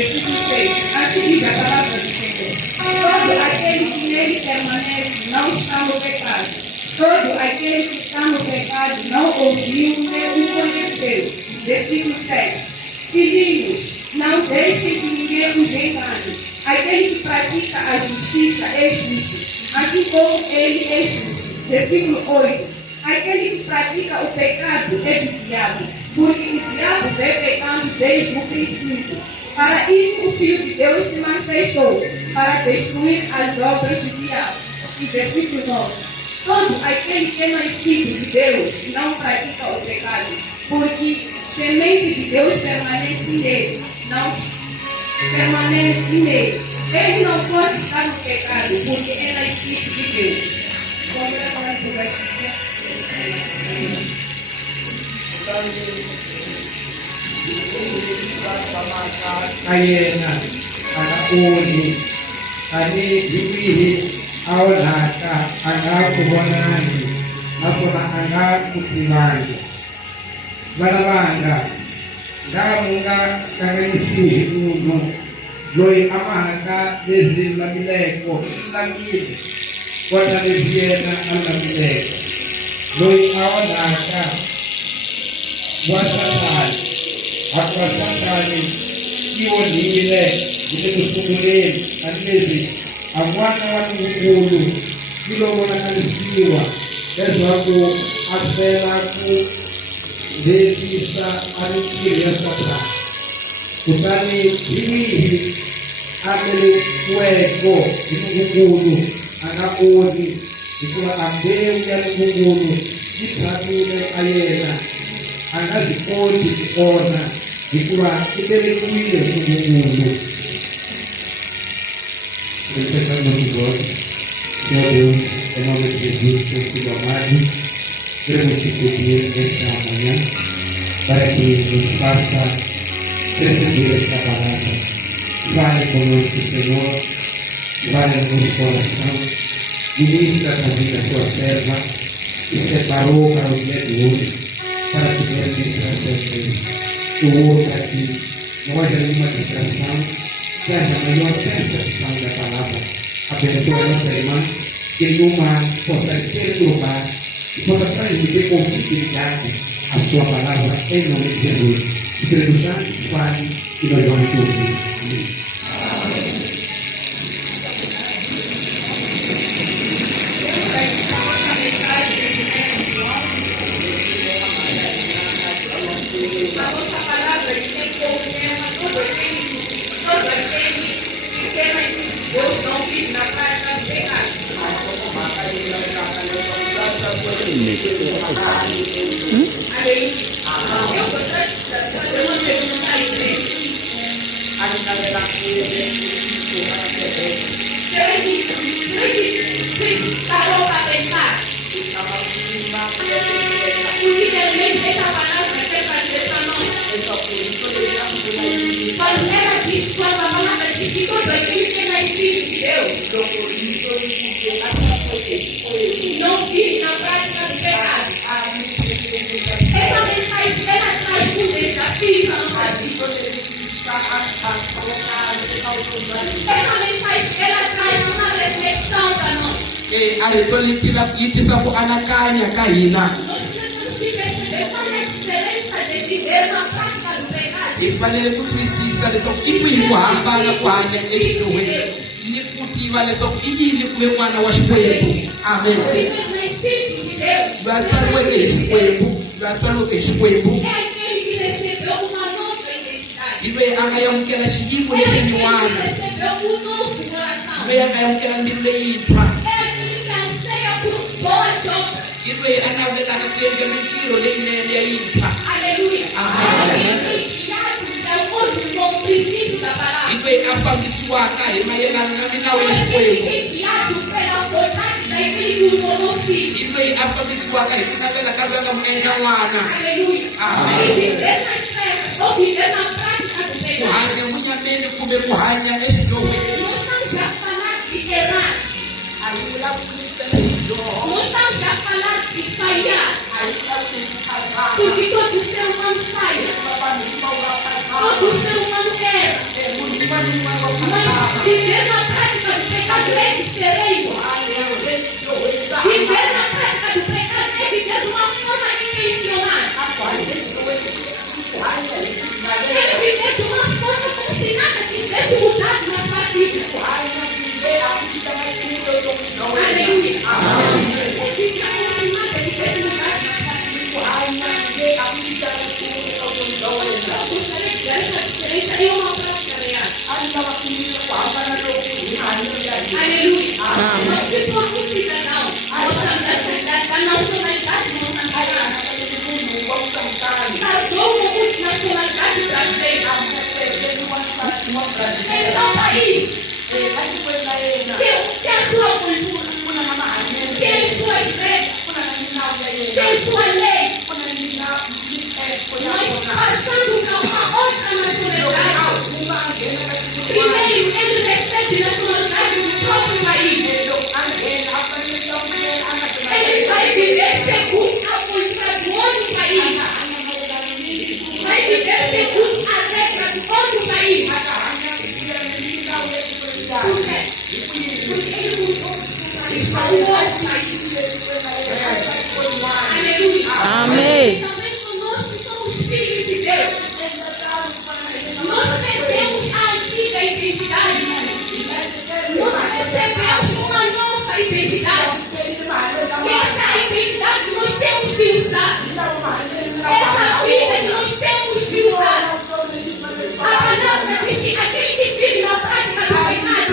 Versículo 6. Assim diz a palavra do Senhor. Todo aquele que nele permanece não está no pecado. Todo aquele que está no pecado não ouviu nem o conheceu. Versículo 7. Filhinhos, não deixem que ninguém os engane. Aquele que pratica a justiça é justo, assim como ele é justo. Versículo 8. Aquele que pratica o pecado é do diabo, porque o diabo vem pecando desde o princípio. Para isso o Filho de Deus se manifestou, para destruir as obras do diabo. E versículo 9. Todo aquele que é nascido de Deus não pratica o pecado, porque semente de Deus permanece nele, não permanece nele. Ele não pode estar no pecado, porque é nascido de Deus. Ayena anaoni anibibihi aonaka anakuhonani nakona anakutimani balabanga ngamunga kangayisihi uno loyi amahaka lezi lamileko lamile kota leviena alamileko loyi aonaka wasatani Akasangani kiwonile kusunguleni alezi amwana wanukulu kilobona kalisiwa ezwako afela ku devisa alikiri ya sata kutani hilihi amele kweko inukulu anaoni ikula ambeu ya nukulu itamile ayena anazikoti kuona ikuwa itelekuile kumungu. Confessamos o voto, Senhor Deus, em nome de Jesus, seu Filho amado, queremos te pedir nesta manhã para que nos faça receber esta palavra. Fale conosco, Senhor, fale no nosso coração, ministra também a sua serva que separou para o dia de hoje, para poder administração mesmo. Eu para que não haja nenhuma distração, que haja maior percepção da palavra. Abençoa a nossa irmã, que numa possa perturbar e possa transmitir com fidelidade a sua palavra em nome de Jesus. Espírito Santo, fale e nós vamos te ouvir. Amém. Deus não vive na prática do pecado. Amém. Eu gostaria de fazer uma pergunta à igreja. Você parou para pensar? O que realmente essa palavra quer fazer para nós? Quando ela diz, quando a palavra diz que todo aquele que é nascido de Deus não vive na prática do pecado. Essa mensagem ela traz um desafio para nós. Essa mensagem ela traz uma reflexão para nós. E falei que precisa de ir para a vaga com a minha ex-mulher. E cultiva a sua filha com meu mano aos coelhos. Amém. Vai para o que escoelho, vai para o que escoelho. É aquele que recebeu uma nova identidade. E vai a ganhar que ela chegou nesse nuana. Recebeu um novo coração. Vai a ganhar que ela me leia. É aquele que anseia por boas obras. Iwe anavela kakuyenza mentiro leinene yaipha. Aleluia. Amém. Iwe afambisiwaka hi mayelana na minawu ya Xikwembu. Iwe afambisiwaka hi ku navela ka loyi a nga mu endla n'wana. Amen. Ku hanya munyameni kumbe ku hanya exidyohweni. A hi vulavuli ntsena hi xidyoho. Não estamos a falar de falhar, A hi vulavuli hi phasana. porque todo ser humano falha, Vanhu hinkwavo va phasana. todo ser humano erra, Munhu un'wana ni un'wana wa mas phasana. viver na prática do pecado é diferente. Hanya exidyohweni va Viver hambana. na prática do pecado é viver de uma forma intencional. Ku hanya exidyohweni ku hanya hi É xilaveko. viver de uma forma como se nada tivesse mudado na sua vida. Ku hanya tindlela ku cinca macinelo ya wena. Aleluia. Amen. Viver como se nada tivesse mudado na sua vida. Ku hanya tindlela ku cinca macinelo ya wena. Eu gostaria de dar essa diferença em uma prática real. A ni lava ku nyika ku hambana loku hi hanyelo ya hina. Aleluia. Amen. Nós somos um cidadão da nacionalidade moçambicana. Casou com nacionalidade brasileira. Esse é o país. Tem a sua cultura. Tem as suas regras. Tem a sua lei. Nós passamos a uma outra nacionalidade. Primeiro, ele recebe nacionalidade do próprio país. Ele vai viver segundo a cultura do outro país. Vai viver segundo a regra do outro país. Por quê? Porque ele mudou o país para o outro país. Aleluia. Amém. Também conosco somos filhos de Deus. Nós perdemos a antiga identidade. Nós recebemos uma nova identidade. E essa identidade que nós temos que usar. Essa vida que nós temos que usar. A palavra diz que aquele que vive na prática do pecado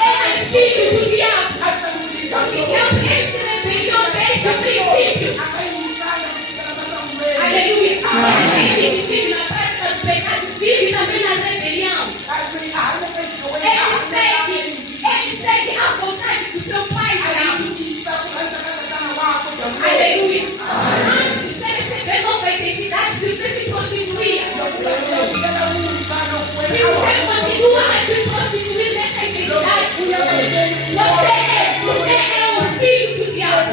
é filho do diabo. O diabo ele se rebeliou desde o princípio. Aleluia. Aquele que vive na prática do pecado vive também na rebelião. Ele segue a vontade do seu pai. Aleluia. Antes de você receber nova identidade, se você se prostituía, se você continua a se prostituir nessa identidade, você é um filho do diabo.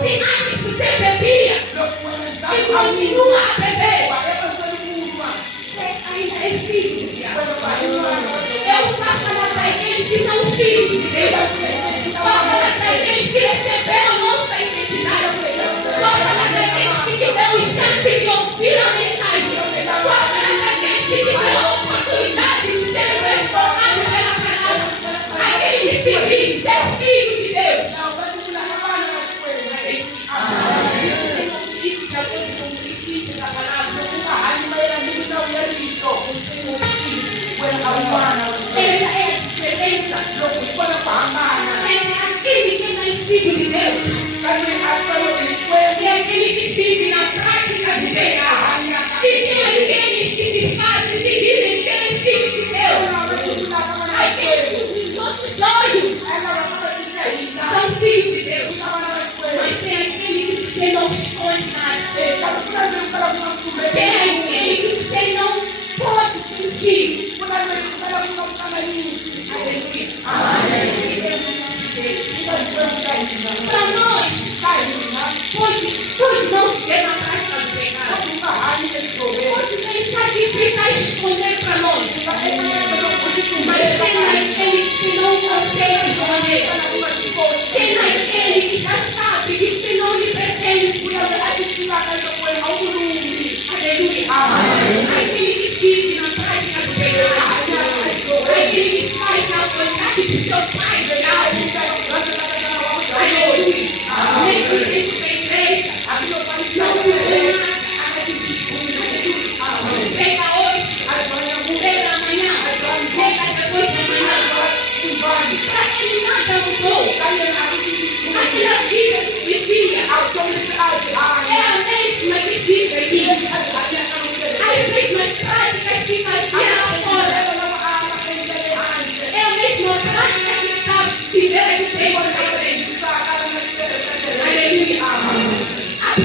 Se antes você bebia e continua a beber, você ainda é filho do diabo. Eu estou falando para aqueles que são filhos de Deus. Estou falando para aqueles que receberam nova identidade. Estou falando para aqueles que tiveram chance de ouvir a mensagem. Estou falando para aqueles que tiveram a oportunidade de serem transformados pela palavra. Aquele que se diz ser filho de Deus. De acordo com o princípio da palavra. Essa é a diferença entre aquele que é nascido de Deus e aquele que vive na prática do pecado. E tem aqueles que se fazem, se dizem serem filhos de Deus. Aqueles que os nossos olhos são filhos de Deus. Mas tem aquele que você não esconde nada. Tem aquele que você não pode fingir. Aleluia. Para nós, pode não viver na prática do pecado. Pode pensar que isso está escondendo para nós. Mas tem aquele que não consegue esconder. Tem aquele que já sabe que isso não lhe pertence. Aleluia. Aquele que vive na prática do pecado. Aquele que faz a vontade do seu pai. Aleluia. Neste tempo da igreja, não tem nada. Pega hoje, pega amanhã, pega depois de amanhã. Para ele nada mudou. Aquela vida que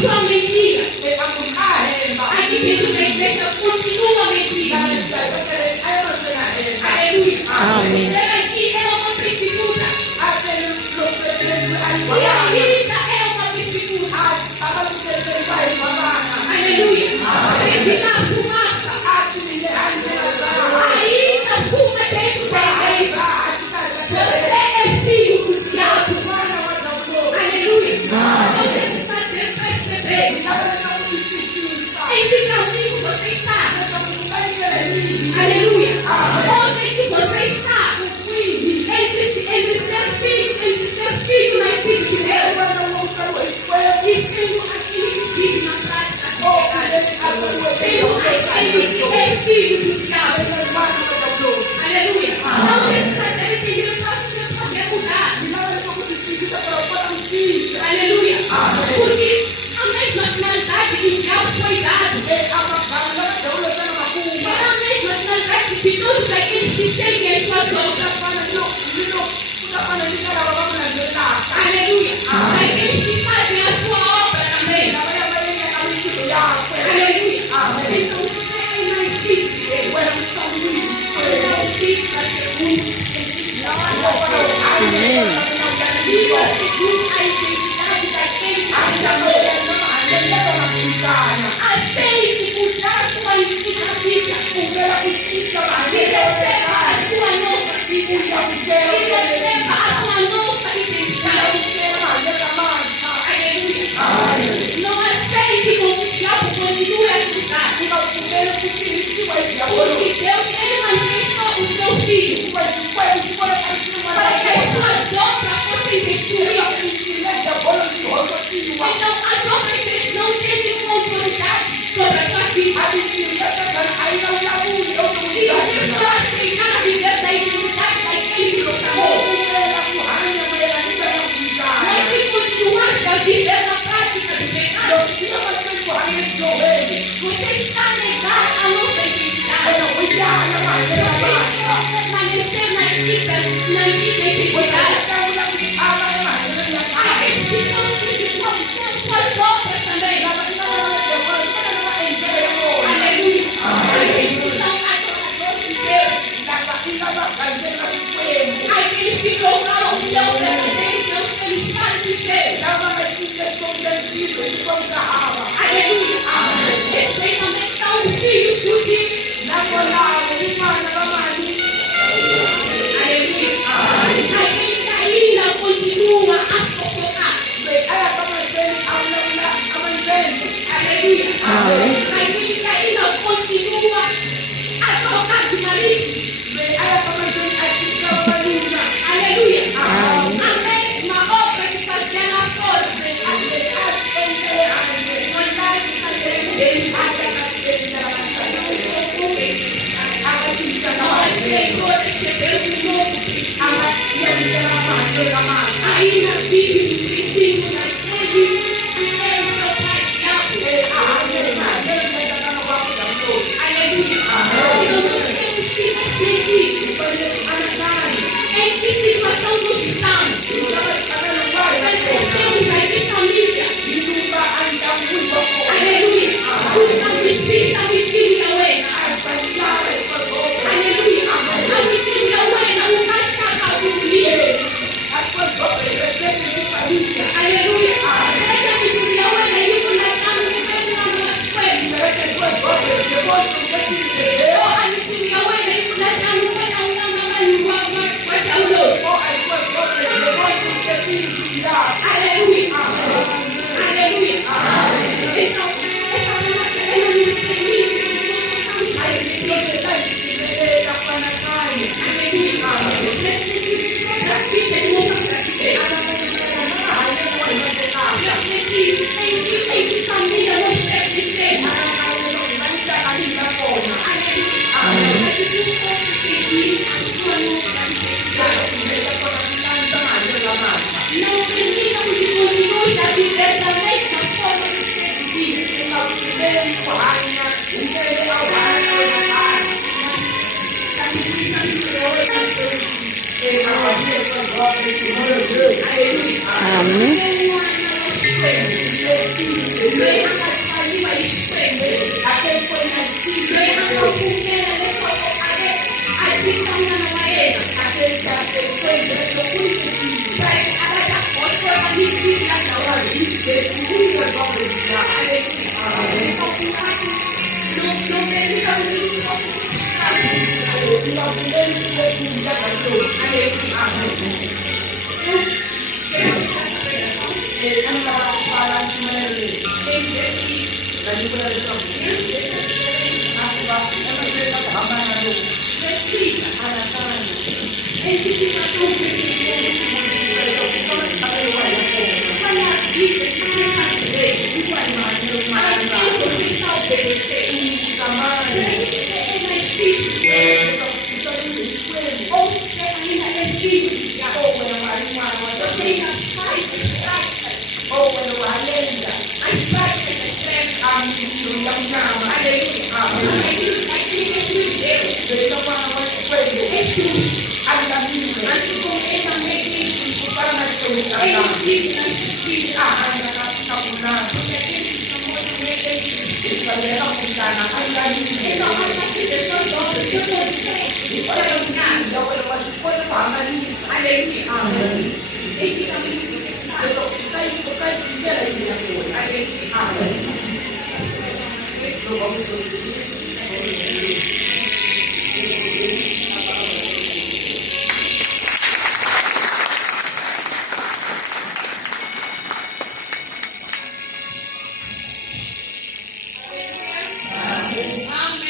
sua mentira. e akukhahemba Aqui dentro da igreja continua a mentir. ayasibhekele ayabasena hemba Aleluia. Amém. Ela aqui é uma prostituta. atele lokubetheleni E a ayibabana Rita é uma prostituta. abakubetheleni bayibabana Aleluia. Sente na fumaça. athi nile handlela zawo A Rita fuma dentro da igreja. Você é filho do diabo. Aleluia. Eu quero fazer perceber em que caminho você está. Aleluia. Onde é que você está? Entre ser filho nascido de Deus e sendo aquele que vive na prática do pecado. Sendo aquele que é filho do diabo. Aleluia. Não quero fazer entender para você poder mudar. Aleluia. Porque a mesma finalidade que o diabo foi dado é a mesma finalidade de todos aqueles que seguem as suas obras. Aleluia. Aqueles que fazem a sua obra também. Aleluia. Então você é nascido de Deus. Não fica segundo os princípios da Amém. Viva segundo a identidade daquele que te chamou. Aceite mudar sua antiga vida. E receba a sua nova vida. E receba a sua nova identidade. Aleluia. Não aceite como o diabo continue a acusar. Porque Deus, Ele manifestou o seu filho para que as suas obras fossem destruídas. Então, as obras deles não têm nenhuma autoridade sobre a tua vida. Se você for aceitar a viver da identidade daquele que te chamou, mas se continuar a viver na prática do pecado, você está a negar a nova identidade. Você quer permanecer na antiga identidade. Aqueles que são espirituais têm as suas obras também. Aleluia. Aqueles que são adoradores de Deus. Aqueles que louvaram o seu verdadeiro Deus pelos falsos deuses. Aleluia. Esse aí também são os filhos do dia. Aleluia. Aquele que ainda continua a fofocar. Aleluia. Aquele que ainda continua a trocar de marido. Aleluia. A mesma obra que fazia lá fora. Nós vamos fazer dele. Aceitou receber um novo princípio. Ainda vive no princípio daquele que é o seu pai diabo. Aleluia. Então nós temos que refletir em que situação nós estamos. Pertencemos a que família. Aleluia. Então precisa me filha uena. Aleluia. A me filha uena, o machado do livro. Aleluia. Será que a me filha uena, isso na cama, no meio da nossa coisa? Ou a me filha uena, isso na cama, no meio da nossa coisa? Aleluia. Aleluia. Então, essa palavra ela nos permite que nós possamos refletir. Aleluia. Refletir sobre a vida de nossa vida. Refletir em que família nós pertencemos. Aleluia. Para que tu possa seguir a sua nova identidade. Não permitam que continues a viver da mesma forma que você vivia. Amém. Ser filho. Yeye akazaliwa Ishmaeli. Aquele foi nascido. Yeye akapokea Yesu akifanya na yeye. Aquele que aceitou Yesu único filho. Basi akatakotoa hiki na Para destruir as obras do diabo. Aleluia. Não merita isso como escravo. E nós podemos ter um dia para Deus. Aleluia. Eu quero te agradecer. Ele não vai falar de Mary. Quer dizer que Na liberação. Deus fez a diferença. Ela fez a ramada do Reflita. Anatana. Em que situação você se encontra? Qual é a vida que você está vivendo? A quem você está obedecendo? Será que você é nascido? Ou você ainda é filho de Deus? Você ainda faz as práticas das trevas? Aleluia. Aquele que é filho de Deus. Jesus. Assim como ele também fez justiça. Ele vive na justiça. Porque aquele que chamou também fez justiça. Então, olha aqui das suas obras. Eu não sei. Aleluia. Em que caminho você está? Aleluia. Amém.